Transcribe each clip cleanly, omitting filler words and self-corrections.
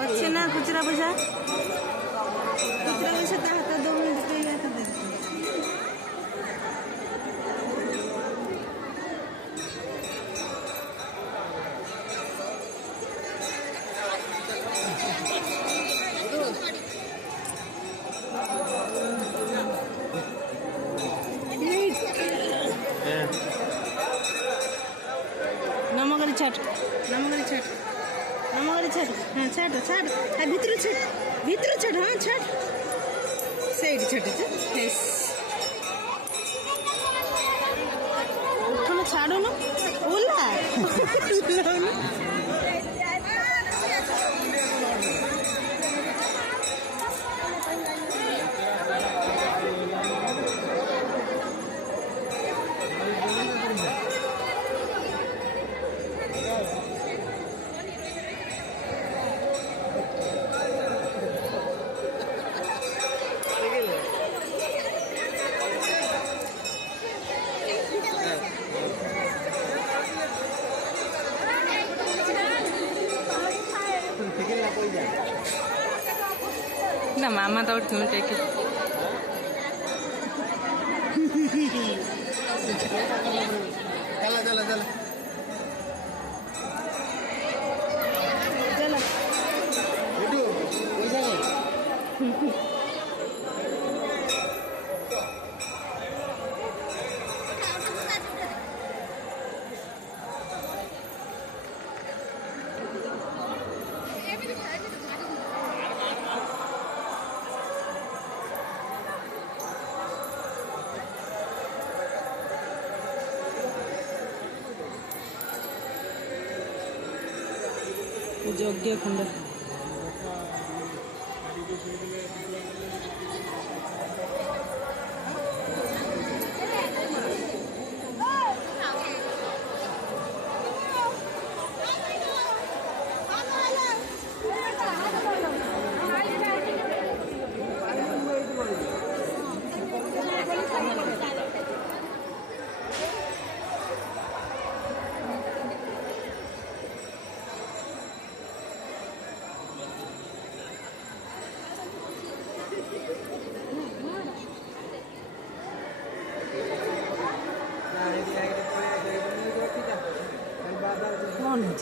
अच्छे ना खुचरा पैसा हाथ 2 मिनट के हाथ दे नमगरी छाट नमगरी छाट नमगरी छाट हाँ छाट छाट भितर छाट हाँ छाट सही छाट उठो छाड़ो ना ओला ना मामा तो तुम टेक चला चला चला यज्ञ कुंड कौन है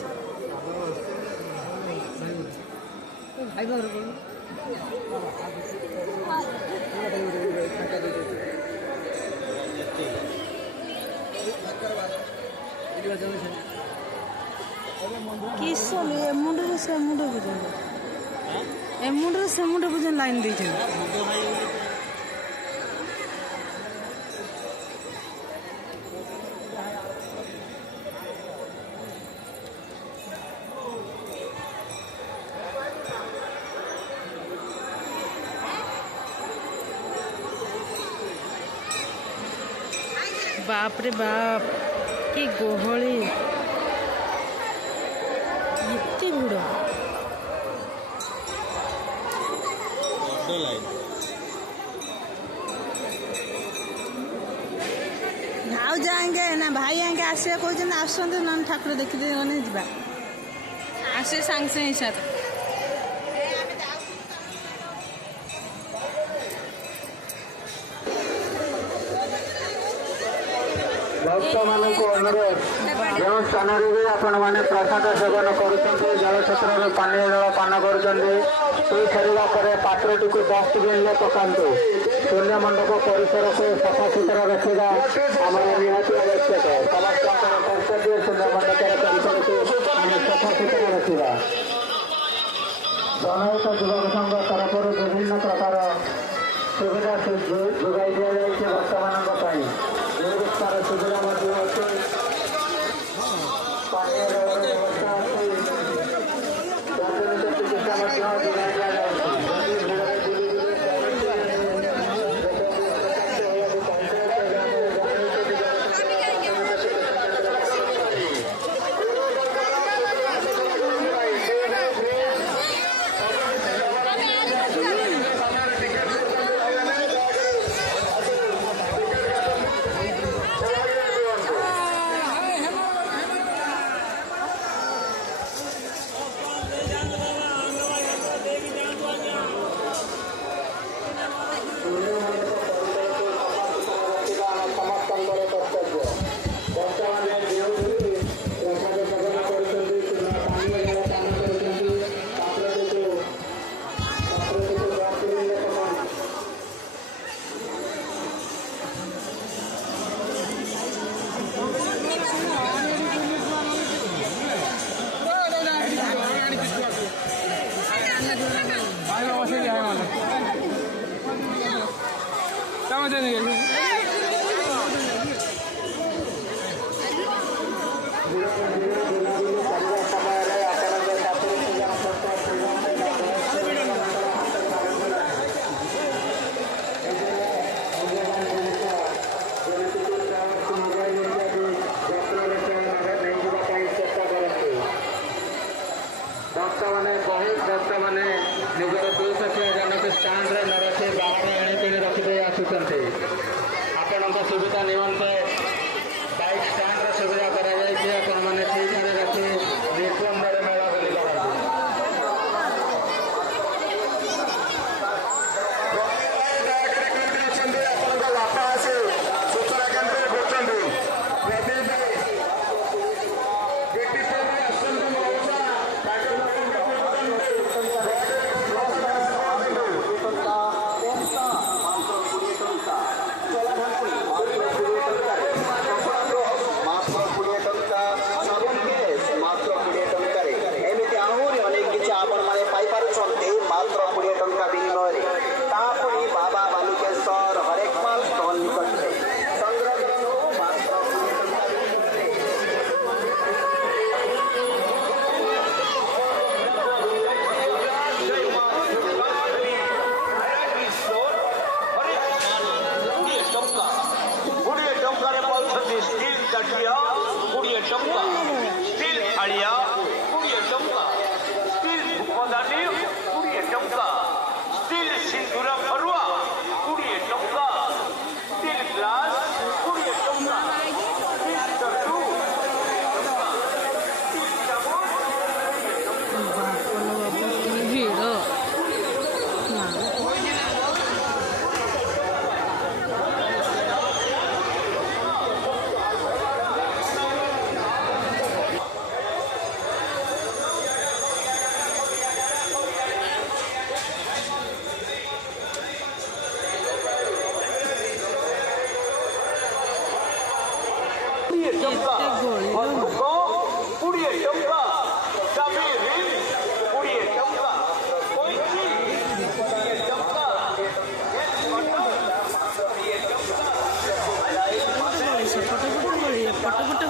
भाई बाबू किस मुंडे से मुंडे पर्यटन ए मुंडे से मुंडे पर्यटन लाइन दी बाप रे बाप कि गहली एते भिड़ भाव जाएंगे ना भाई आएंगे आसे कहते आसते ना ठाकुर देखते जा आसे सांगे सांगे हिसाब भक्त मानक अनुरोध जो स्थान में आपण मैंने प्रसाद सेवन कर जलछत्र पानी जल पान कर पात्रटी को डस्टबिन में पकातु शून्य मंडप परिसर को सफा सुतरा रखा आम निहत आवश्यक समस्त कर्तव्य शून्य मंडप परिसर को सफा सुतरा रखा जनहित युवक संघ तरफ विभिन्न प्रकार सुविधा जोगाई दि जाए भक्त मान तार सुविधा पानी व्यवस्था चिकित्सा जोगाई दि जाए ଭକ୍ତମାନେ ବହୁତ ଭକ୍ତମାନେ ନିଜର ଦୁଇ ଚକିଆ ଯାନକୁ ଷ୍ଟାଣ୍ଡରେ ନ ରଖି ବାହାରେ ଏଣିକିଣି ରଖିଦେଇ ଆସୁଛନ୍ତି। ଆପଣଙ୍କ ସୁବିଧା ନିମନ୍ତେ ବାଇକ୍ ଷ୍ଟାଣ୍ଡର ସୁବିଧା କରାଯାଇଛି। ଆପଣମାନେ ସେଇଠାରେ ରଖି ନିର୍ଦ୍ୱନ୍ଦରେ ମେଳା ବୁଲି ପାରନ୍ତି। ଆପଣଙ୍କ ବାପା ଆସି ସୂଚନା କେନ୍ଦ୍ରରେ କରୁଛନ୍ତି। मात्र 20 टंका विनिमय तापुणी बाबा बालुकेश्वर हरेक माल स्टल निकट संग्रह मात्र 20 टंका स्टील काठिया 20 टंका स्टील थालिया 20 टंका स्टील धूपदानी 20 टंका स्टील सिंदूर फरुआ 20 टंका स्टील ग्लास 20 टंका स्टील चटू स्टील चामच ଭିଡ଼ ନା टंका बंदूक 20 टंका चाबी रिंग 20 टंका कोइची 20 टंका ପଟ ଗଳି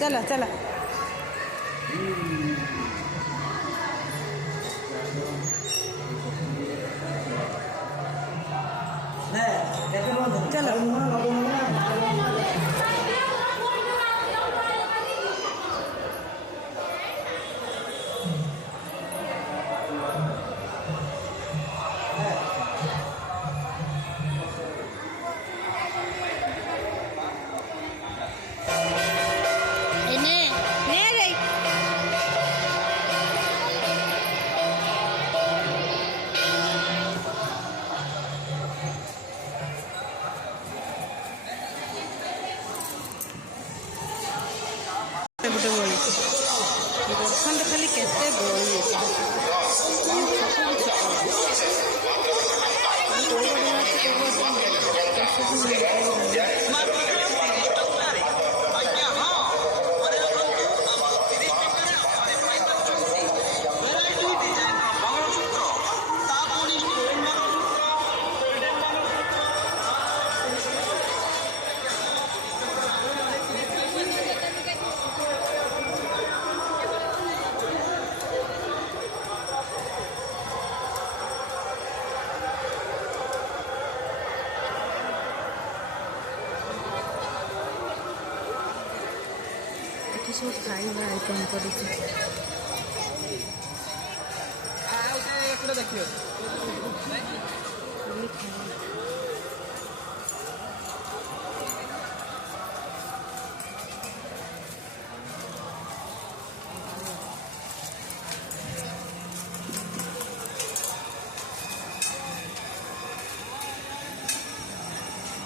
चला चला ଗୋଟେ ଗଳି ଦର୍ଶନଟା ଖାଲି କେତେ ଗଳି सब खाଇବା आइटम पड़े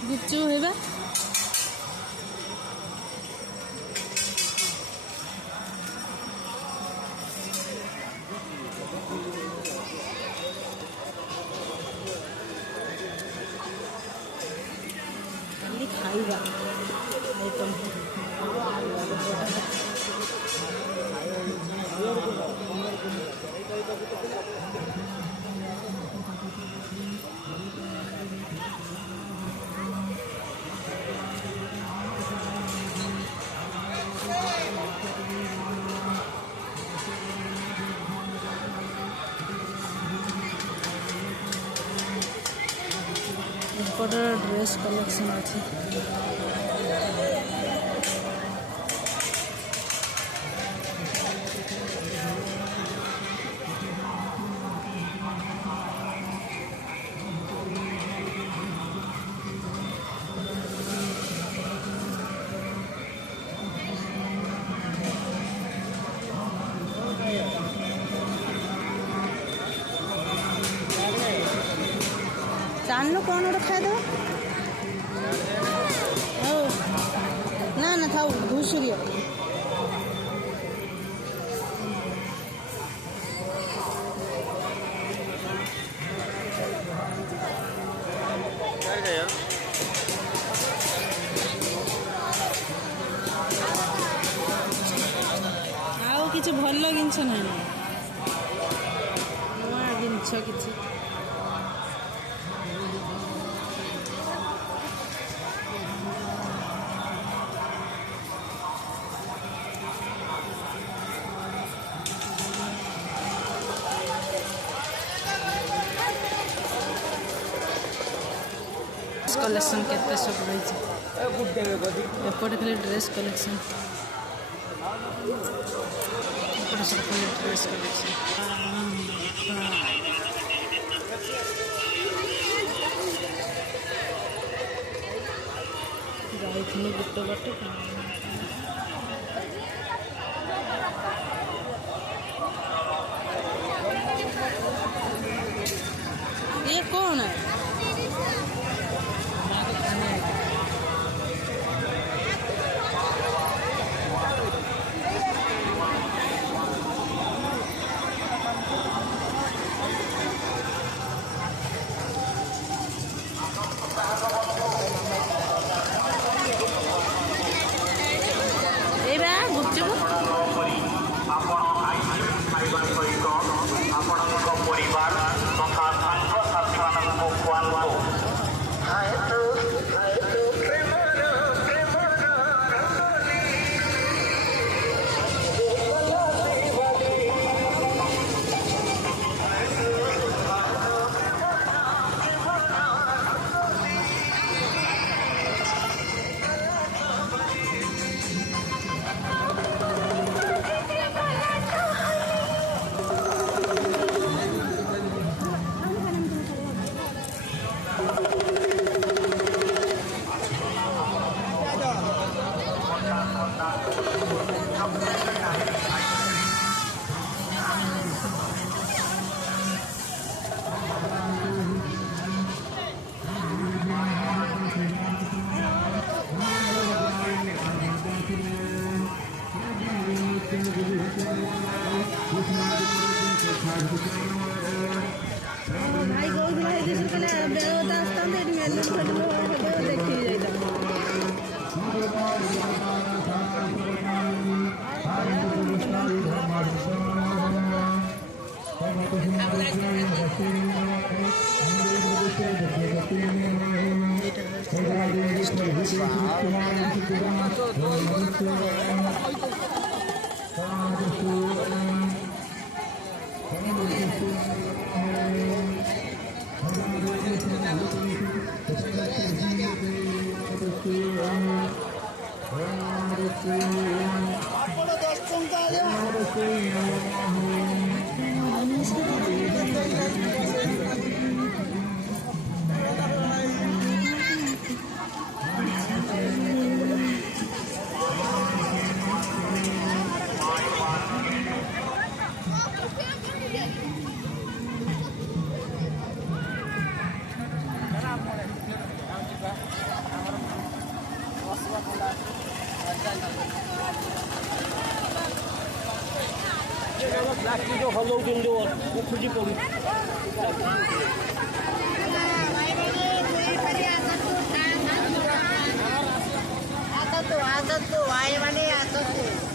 गुपचुप है खाଇବା आइटम ड्रेस कलेक्शन अच्छे चांदलो कौन गोटे खाईदेव ना ना था घुसुरी आउ किसी भल जिनस ना नुआ जिनस किसी ड्रेस कलेक्शन केते सब रही एपटे खाली ड्रेस कलेक्शन एपटे सब खाली ड्रेस कलेक्शन जाइथिनी गुट्टे बाटे ये कौन है भाई गोल भाई किसी को ले बेरोता स्टैंड एट में ले छोटे छोटे देखी जाइता जो हम लोग जो खुद ही पड़ी आता तो आए वाले आता तो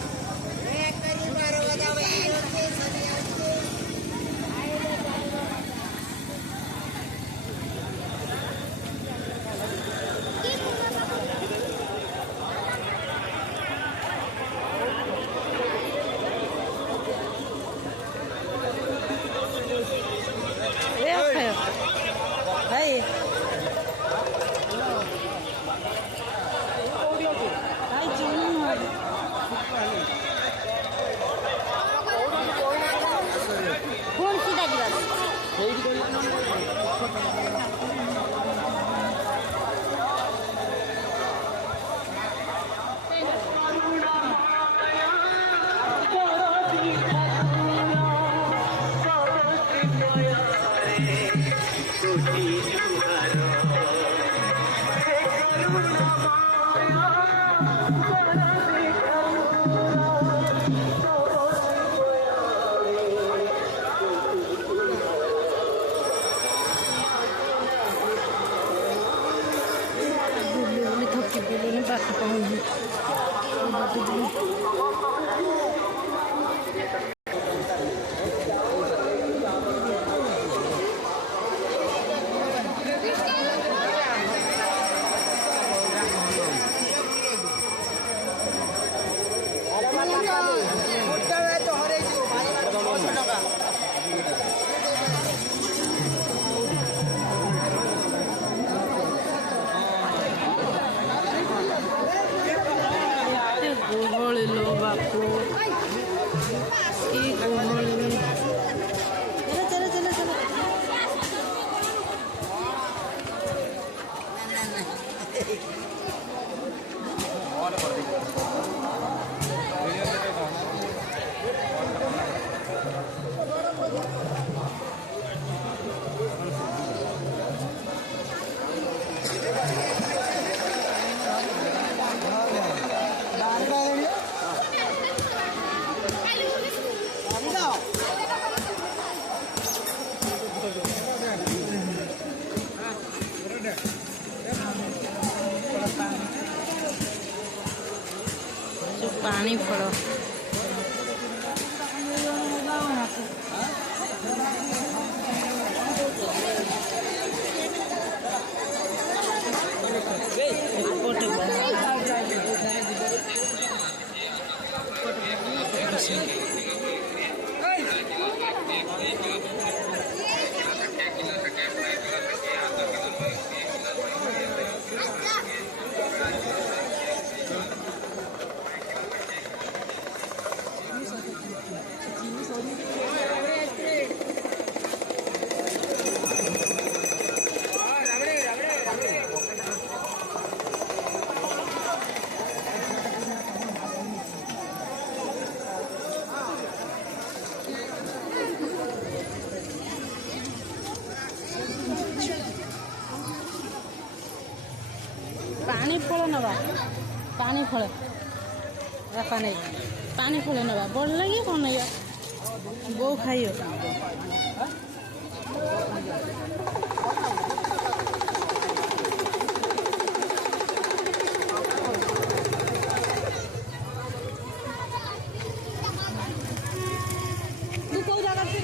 पानी फल पानी फल नवा पानी फल रखा नहीं पानी फल नवा बड़ लगे कौन या बो खाइयो तू कौ जगह से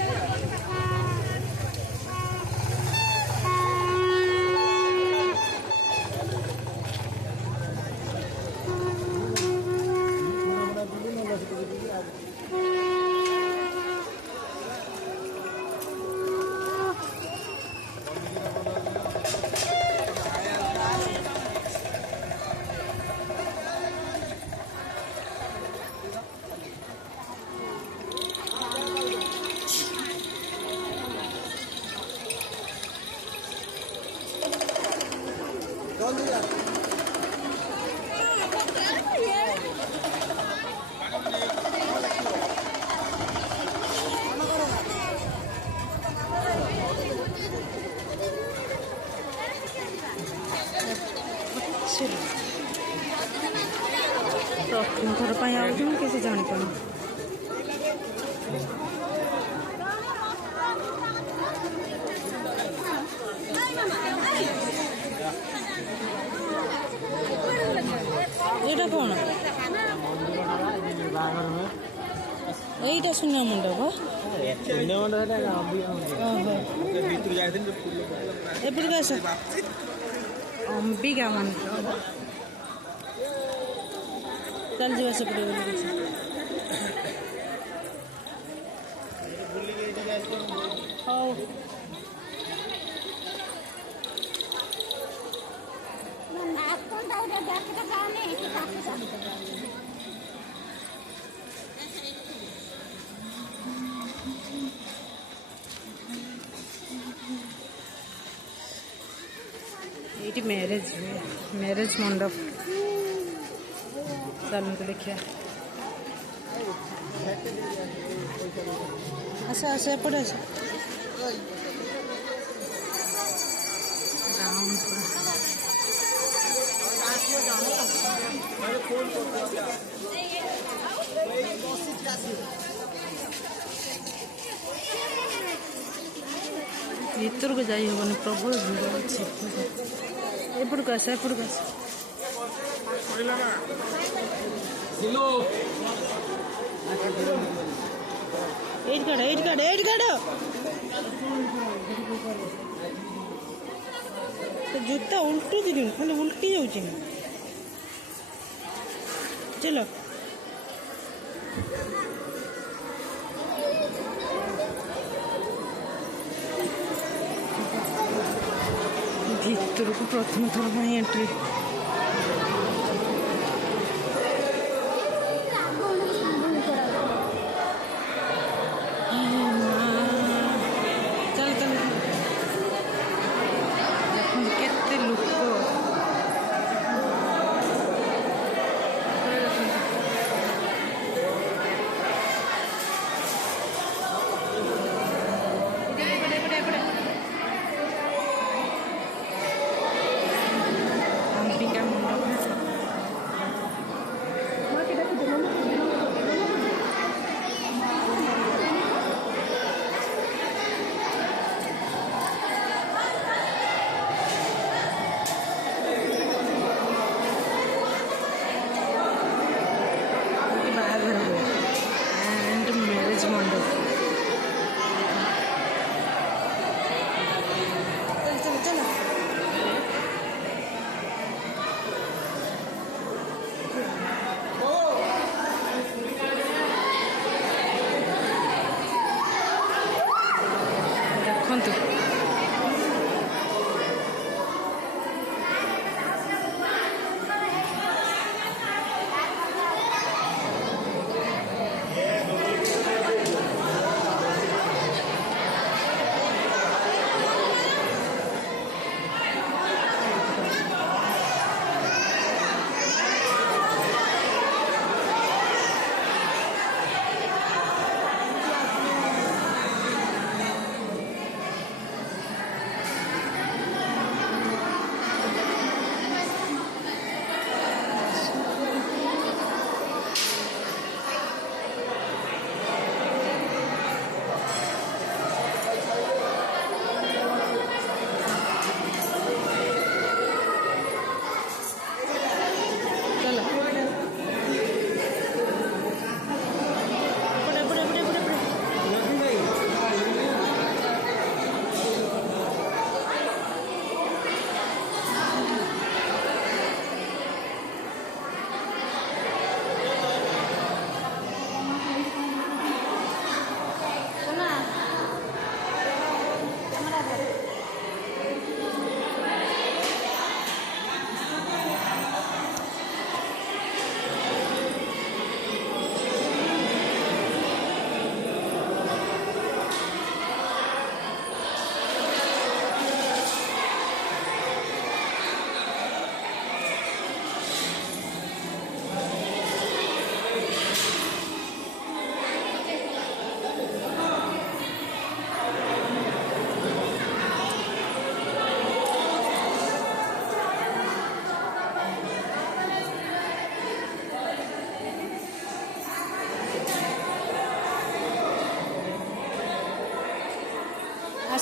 प्रथम थर पर आउन किसी जापर ये कौन यहीटा शून्य मंडप एपट आस अंबिका मंडप चल जा सेपटे हाँ ये मैरेज मंडप चलते देखिए आस आस एपटे आस भीतर को जाई होबनी प्रबल भीड़ अच्छी एपट को आस एपट को आस एट काट जूता उल्टू दिन खाली उल्टी जाऊँ चलो भीतर को प्रथम थर एंट्री चल चल केते लोक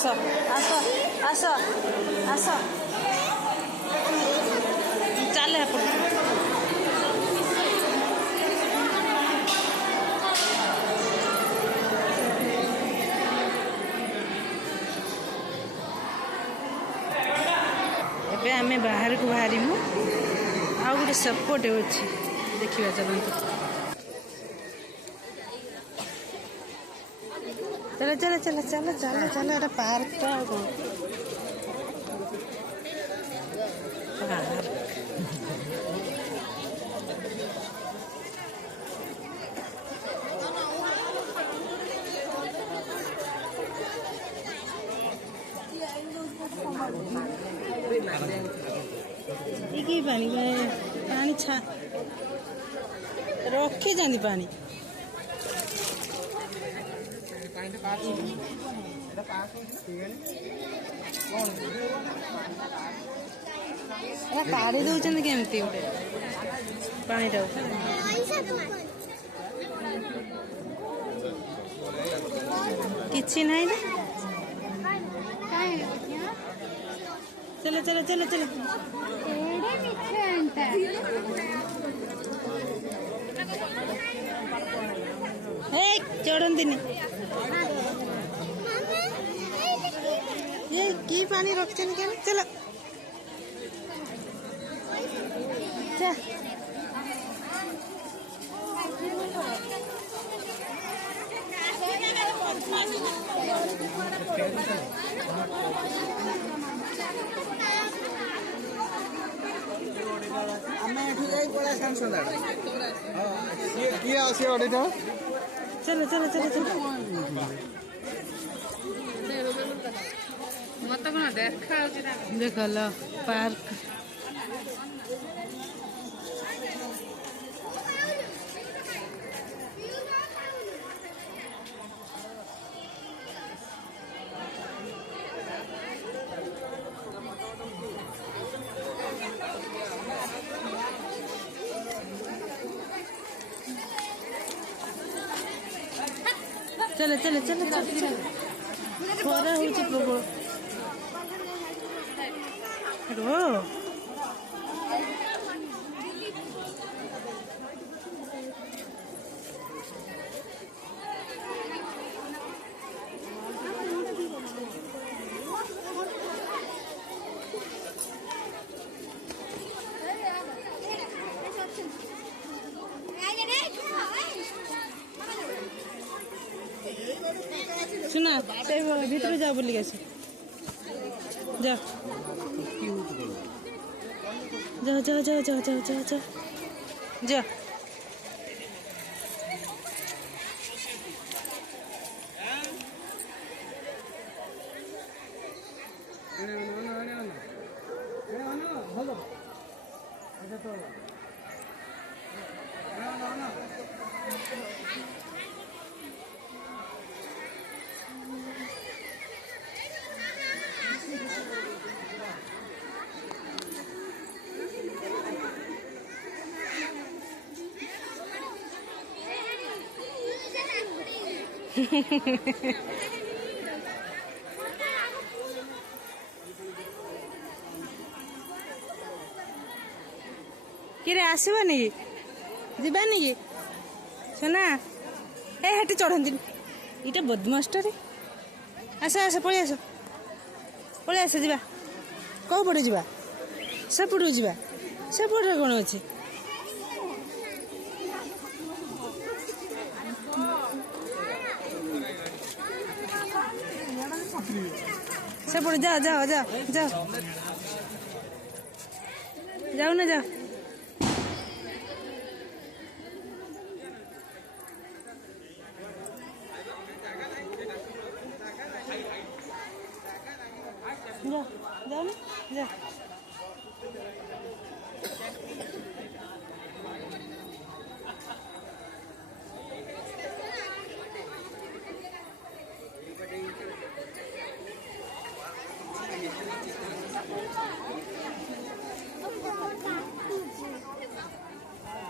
आस आस आस आस चल ଏବେ ଆମେ ବାହାରକୁ ବାହାରିମୁ ଆଉ ଗୋଟେ ସପୋର୍ଟ ଅଛି ଦେଖିବା ଚାଲନ୍ତୁ चलो चलो चलो चलो चलो चलो अरे पार्क टा पार्क ये पानी पानी छा रखी जानी पानी काढ़ी दौरान केमती गोटे पाटा किसी ना चलो चलो चलो चलो चढ़ती ये की पानी रखते क्या चलो चलो चलो चलो चलो मत कौन देख लो पार्क चलो चलो चलो चलो खरा हो प्रबल सुना भीतर जाओ बोलिक आस जा जा जा जा जा जा जा जा जा किरे आसबानी जीवानी कि सुना ए हेटी चढ़ती इटा बदमास्टर आस आस पलि आस जा कौ पटे जा सेपटू जा सेपटे कौन अच्छे सेपटे जा जाओ जाओ जाओ जाओ ना जाओ जाओ जाओ ना जाओ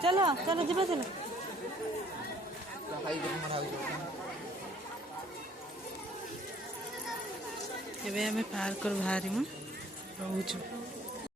चलो चलो जीवा चलो एबे हमें पार्क बाहर रोचु।